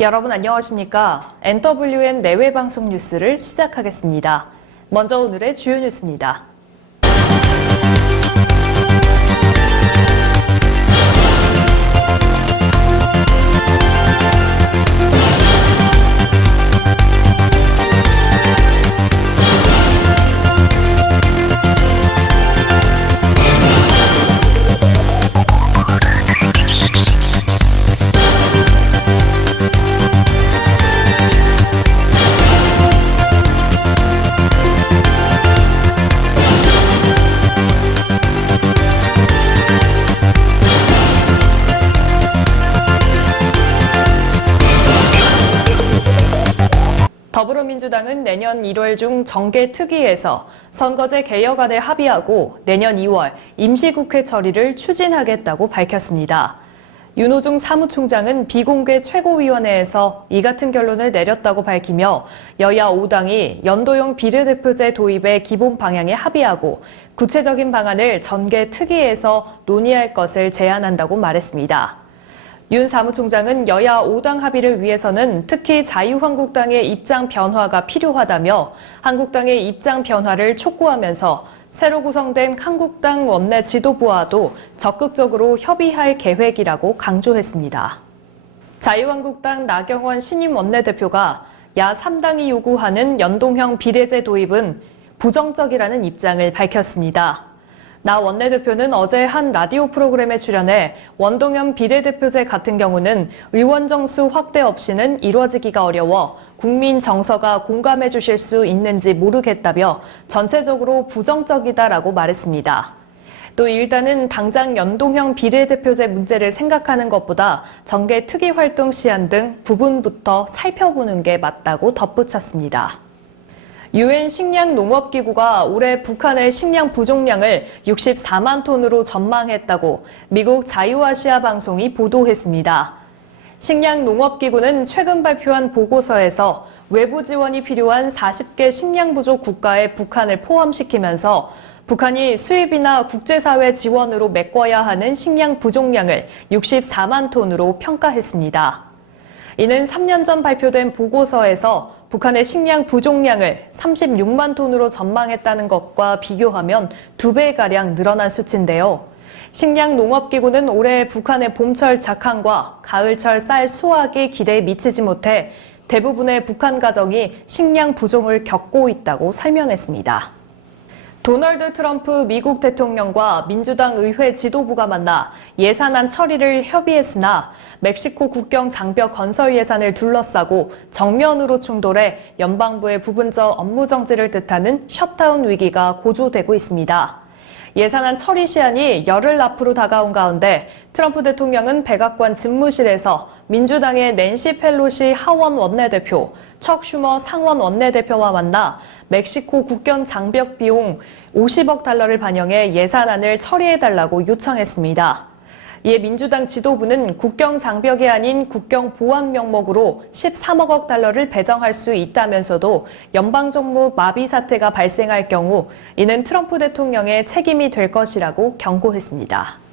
여러분 안녕하십니까? NWN 내외 방송 뉴스를 시작하겠습니다. 먼저 오늘의 주요 뉴스입니다. 더불어민주당은 내년 1월 중 정계특위에서 선거제 개혁안에 합의하고 내년 2월 임시국회 처리를 추진하겠다고 밝혔습니다. 윤호중 사무총장은 비공개 최고위원회에서 이 같은 결론을 내렸다고 밝히며 여야 5당이 연도형 비례대표제 도입의 기본 방향에 합의하고 구체적인 방안을 정계특위에서 논의할 것을 제안한다고 말했습니다. 윤 사무총장은 여야 5당 합의를 위해서는 특히 자유한국당의 입장 변화가 필요하다며 한국당의 입장 변화를 촉구하면서 새로 구성된 한국당 원내 지도부와도 적극적으로 협의할 계획이라고 강조했습니다. 자유한국당 나경원 신임 원내대표가 야 3당이 요구하는 연동형 비례제 도입은 부정적이라는 입장을 밝혔습니다. 나 원내대표는 어제 한 라디오 프로그램에 출연해 원동형 비례대표제 같은 경우는 의원 정수 확대 없이는 이루어지기가 어려워 국민 정서가 공감해 주실 수 있는지 모르겠다며 전체적으로 부정적이다라고 말했습니다. 또 일단은 당장 연동형 비례대표제 문제를 생각하는 것보다 정계 특위 활동 시한 등 부분부터 살펴보는 게 맞다고 덧붙였습니다. 유엔 식량농업기구가 올해 북한의 식량 부족량을 64만 톤으로 전망했다고 미국 자유아시아 방송이 보도했습니다. 식량농업기구는 최근 발표한 보고서에서 외부 지원이 필요한 40개 식량 부족 국가에 북한을 포함시키면서 북한이 수입이나 국제사회 지원으로 메꿔야 하는 식량 부족량을 64만 톤으로 평가했습니다. 이는 3년 전 발표된 보고서에서 북한의 식량 부족량을 36만 톤으로 전망했다는 것과 비교하면 2배가량 늘어난 수치인데요. 식량농업기구는 올해 북한의 봄철 작황과 가을철 쌀 수확이 기대에 미치지 못해 대부분의 북한 가정이 식량 부족을 겪고 있다고 설명했습니다. 도널드 트럼프 미국 대통령과 민주당 의회 지도부가 만나 예산안 처리를 협의했으나 멕시코 국경 장벽 건설 예산을 둘러싸고 정면으로 충돌해 연방부의 부분적 업무 정지를 뜻하는 셧다운 위기가 고조되고 있습니다. 예산안 처리 시한이 열흘 앞으로 다가온 가운데 트럼프 대통령은 백악관 집무실에서 민주당의 낸시 펠로시 하원 원내대표, 척 슈머 상원 원내대표와 만나 멕시코 국경 장벽 비용 50억 달러를 반영해 예산안을 처리해달라고 요청했습니다. 이에 민주당 지도부는 국경 장벽이 아닌 국경 보안 명목으로 13억 달러를 배정할 수 있다면서도 연방정부 마비 사태가 발생할 경우 이는 트럼프 대통령의 책임이 될 것이라고 경고했습니다.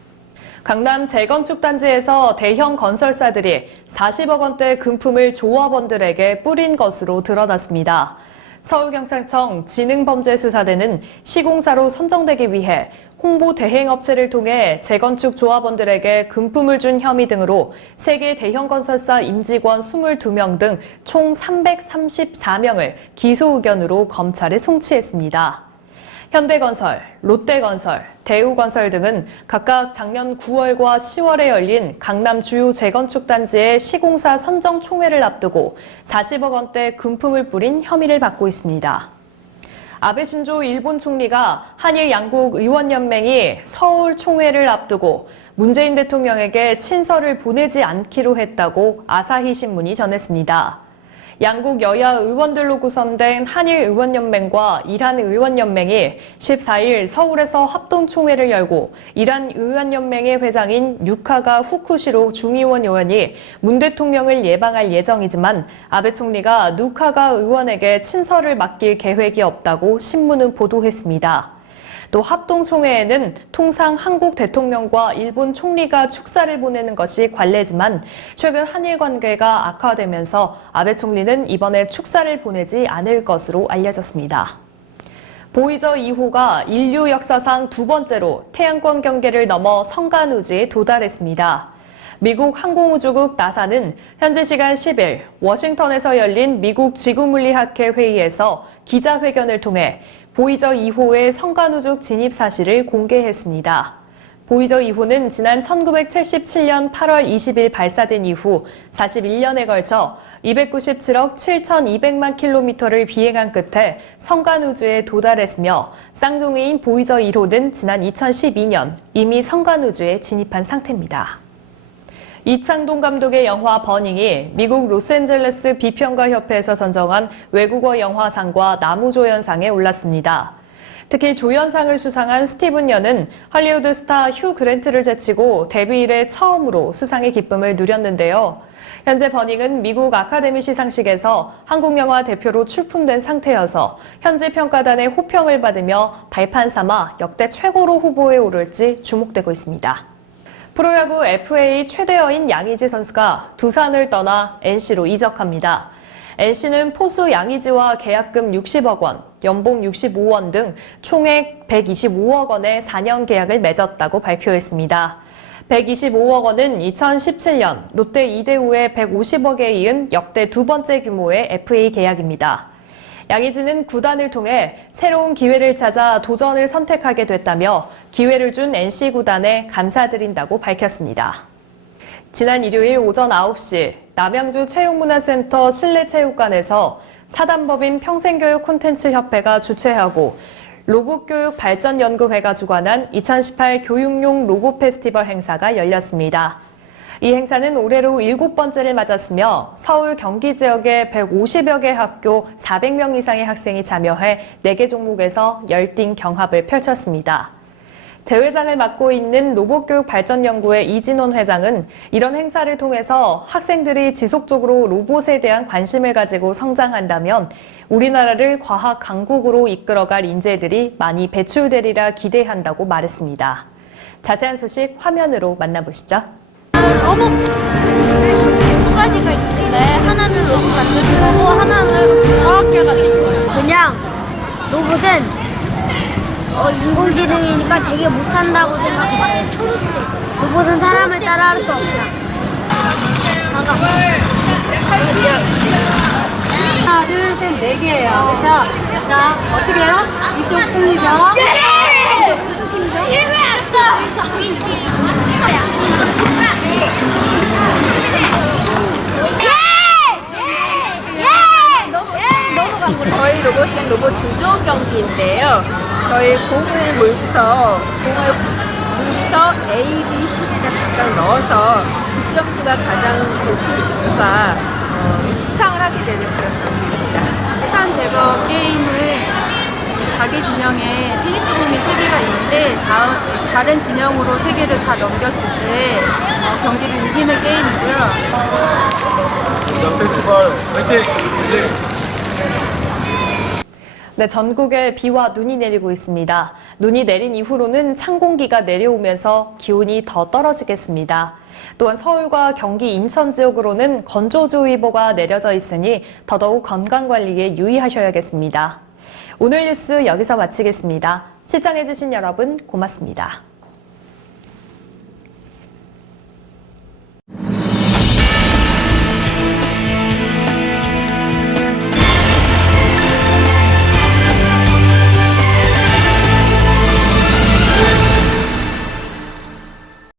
강남 재건축 단지에서 대형 건설사들이 40억 원대 금품을 조합원들에게 뿌린 것으로 드러났습니다. 서울경찰청 지능범죄수사대는 시공사로 선정되기 위해 홍보 대행업체를 통해 재건축 조합원들에게 금품을 준 혐의 등으로 세계 대형 건설사 임직원 22명 등 총 334명을 기소 의견으로 검찰에 송치했습니다. 현대건설, 롯데건설, 대우건설 등은 각각 작년 9월과 10월에 열린 강남 주요 재건축 단지의 시공사 선정 총회를 앞두고 40억 원대 금품을 뿌린 혐의를 받고 있습니다. 아베 신조 일본 총리가 한일 양국 의원연맹이 서울 총회를 앞두고 문재인 대통령에게 친서를 보내지 않기로 했다고 아사히 신문이 전했습니다. 양국 여야 의원들로 구성된 한일의원연맹과 이란의원연맹이 14일 서울에서 합동총회를 열고 이란 의원연맹의 회장인 유카가 후쿠시로 중의원 의원이 문 대통령을 예방할 예정이지만 아베 총리가 누카가 의원에게 친서를 맡길 계획이 없다고 신문은 보도했습니다. 또 합동총회에는 통상 한국 대통령과 일본 총리가 축사를 보내는 것이 관례지만 최근 한일 관계가 악화되면서 아베 총리는 이번에 축사를 보내지 않을 것으로 알려졌습니다. 보이저 2호가 인류 역사상 두 번째로 태양권 경계를 넘어 성간우주에 도달했습니다. 미국 항공우주국 나사는 현지 시간 10일 워싱턴에서 열린 미국 지구물리학회 회의에서 기자회견을 통해 보이저 2호의 성간우주 진입 사실을 공개했습니다. 보이저 2호는 지난 1977년 8월 20일 발사된 이후 41년에 걸쳐 297억 7,200만 킬로미터를 비행한 끝에 성간우주에 도달했으며 쌍둥이인 보이저 1호는 지난 2012년 이미 성간우주에 진입한 상태입니다. 이창동 감독의 영화 버닝이 미국 로스앤젤레스 비평가 협회에서 선정한 외국어 영화상과 나무조연상에 올랐습니다. 특히 조연상을 수상한 스티븐 연은 할리우드 스타 휴 그랜트를 제치고 데뷔 이래 처음으로 수상의 기쁨을 누렸는데요. 현재 버닝은 미국 아카데미 시상식에서 한국 영화 대표로 출품된 상태여서 현지 평가단의 호평을 받으며 발판 삼아 역대 최고로 후보에 오를지 주목되고 있습니다. 프로야구 FA 최대여인 양의지 선수가 두산을 떠나 NC로 이적합니다. NC는 포수 양의지와 계약금 60억 원, 연봉 65원 등 총액 125억 원의 4년 계약을 맺었다고 발표했습니다. 125억 원은 2017년 롯데 이대호의 150억에 이은 역대 두 번째 규모의 FA 계약입니다. 양의지는 구단을 통해 새로운 기회를 찾아 도전을 선택하게 됐다며 기회를 준 NC 구단에 감사드린다고 밝혔습니다. 지난 일요일 오전 9시 남양주 체육문화센터 실내체육관에서 사단법인 평생교육 콘텐츠협회가 주최하고 로봇교육발전연구회가 주관한 2018 교육용 로봇 페스티벌 행사가 열렸습니다. 이 행사는 올해로 7번째를 맞았으며 서울 경기 지역의 150여 개 학교 400명 이상의 학생이 참여해 4개 종목에서 열띤 경합을 펼쳤습니다. 대회장을 맡고 있는 로봇교육발전연구회 이진원 회장은 이런 행사를 통해서 학생들이 지속적으로 로봇에 대한 관심을 가지고 성장한다면 우리나라를 과학 강국으로 이끌어갈 인재들이 많이 배출되리라 기대한다고 말했습니다. 자세한 소식 화면으로 만나보시죠. 로봇 두 가지가 있는데 하나는 로봇 만드는 거고 하나는 과학계가 되는 거예요. 그냥 로봇은 인공지능이니까 되게 못한다고 생각해요. 로봇은 사람을 따라할 수 없다. 하나, 둘, 셋, 네 개예요. 그렇죠? 자, 어떻게 해요? 이쪽 승리죠? 이쪽 무슨 팀이죠? 저희 로봇은 로봇 조종 경기인데요. 저희 공을 몰고서 A, B, C에다 각각 넣어서 득점수가 가장 높은 친구가 수상을 하게 되는 그런 경기입니다. 탄 제거 게임은 자기 진영에 테니스공이 3개가 있는데 다른 진영으로 3개를 다 넘겼을 때 경기를 이기는 게임이고요. 페스티벌 화이팅! 네, 전국에 비와 눈이 내리고 있습니다. 눈이 내린 이후로는 찬 공기가 내려오면서 기온이 더 떨어지겠습니다. 또한 서울과 경기, 인천 지역으로는 건조주의보가 내려져 있으니 더더욱 건강관리에 유의하셔야겠습니다. 오늘 뉴스 여기서 마치겠습니다. 시청해주신 여러분 고맙습니다.